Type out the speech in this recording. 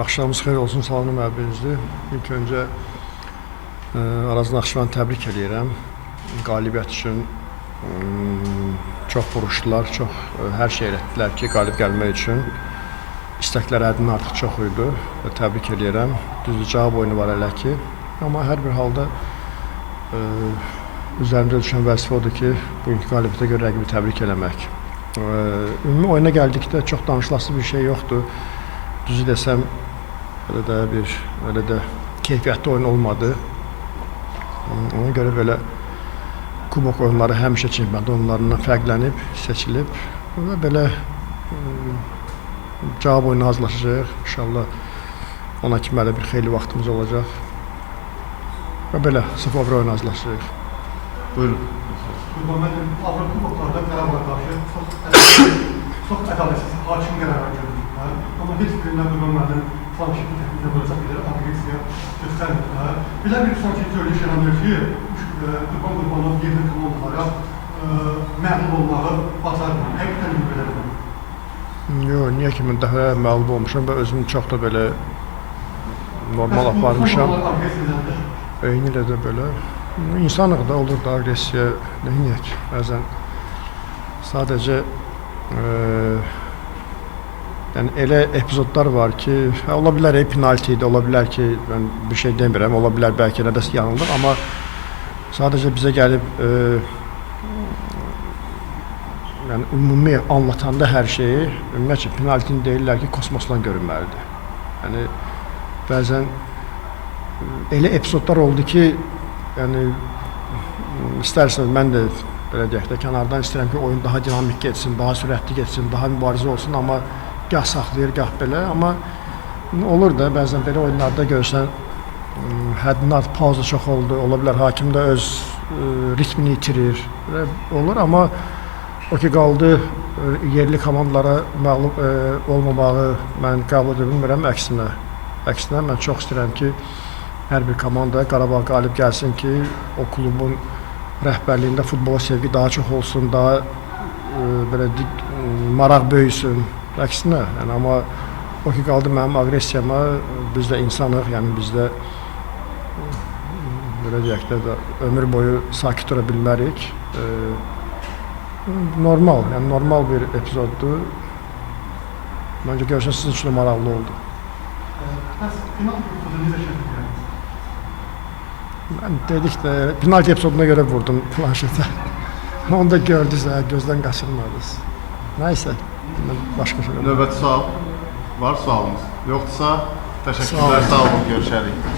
Axşamınız xeyir olsun, salamlı müəbbinizdir. İlk öncə Araz Naxçıvanı təbrik edirəm. Qalibiyyət üçün çox vuruşdular, çox hər şey etdilər ki, qalib gəlmək üçün. İstəklər həddindən artıq çox idi və təbrik edirəm. Düzdür, cavab oyunu var hələ ki. Amma hər bir halda üzərimizə düşən vəzifə odur ki, bugünkü qalibiyyətə görə rəqibi təbrik eləmək. Ümumi oyuna gəldikdə çox danışılası bir şey yoxdur. Düzü desəm, elə də keyfiyyətli oyun olmadı. Ona görə belə kubok oyunları həmişə çempionat oyunlarından fərqlənib, seçilib və belə cavab oyunu hazırlaşacaq. İnşallah ona kimi hələ bir xeyli vaxtımız olacaq və belə 0-0 oyun hazırlaşacaq. Buyurun. Qurbanəlim, Avropa kuboklarda Qarabağ qarşı çox ədalətsiz, hakim qərarlar gördüklər. Amma heç birindən Qurbanəlim sanki bu təklifə vuracaq qədər agresiya göstərmədilər. Belə bir sanki görüş yaranır ki, Qurbanov yerli komandalara məğlub olmağı bacarmır. Həqiqətən belədir. Yox, niyə ki, mən dəfə məğlub olmuşam və özümü çox da belə normal aparmışam. Eyni ilə də belə. İnsanlıq da olur da, agresiya, neyək, bəzən sadəcə yəni elə epizodlar var ki, ola bilər penalti idi, ola bilər ki, mən bir şey demirəm, ola bilər bəlkə nədəsə yanılır, amma sadəcə bizə gəlib yəni ümumi anlatanda hər şeyi, ümumiyyətlə penaltini deyirlər ki, kosmosdan görünməlidir. Yəni bəzən elə epizodlar oldu ki, yəni istərseniz mən də belə deyək də kənardan istəyirəm ki, oyun daha dinamik getsin, daha sürətli getsin, daha mübarizə olsun, amma gah saxlayır, gah belə, amma olur da bəzən belə oyunlarda görsən həddindən artıq pauza çox oldu, ola bilər hakim də öz ritmini itirir, olur, amma o ki qaldı yerli komandalara məğlub olmamağı mən qəbul edə bilmirəm, əksinə mən çox istəyirəm ki, hər bir komanda Qarabağ qalib gəlsin ki, o klubun rəhbərliyində futbola sevgi daha çox olsun, daha belə maraq böyüsün, əksinə. Yəni, amma o ki qaldı mənim aqressiyama, biz də insanıq, yəni bizdə belə deyək də ömür boyu sakit dura bilmərik. Normal, yəni normal bir epizoddur. Məncə görsən sizin üçün maraqlı oldu. Bəs penalti epizodu necə şəkil gəldi? Mən dedik də, penalti epizoduna görə vurdum planşetə. Onu da gördünüz, gözdən qaçırmadınız. Nəysə, başqa şey. Növbəti sual var sualımız. Yoxdursa, təşəkkürlər, sağ olun, görüşərik.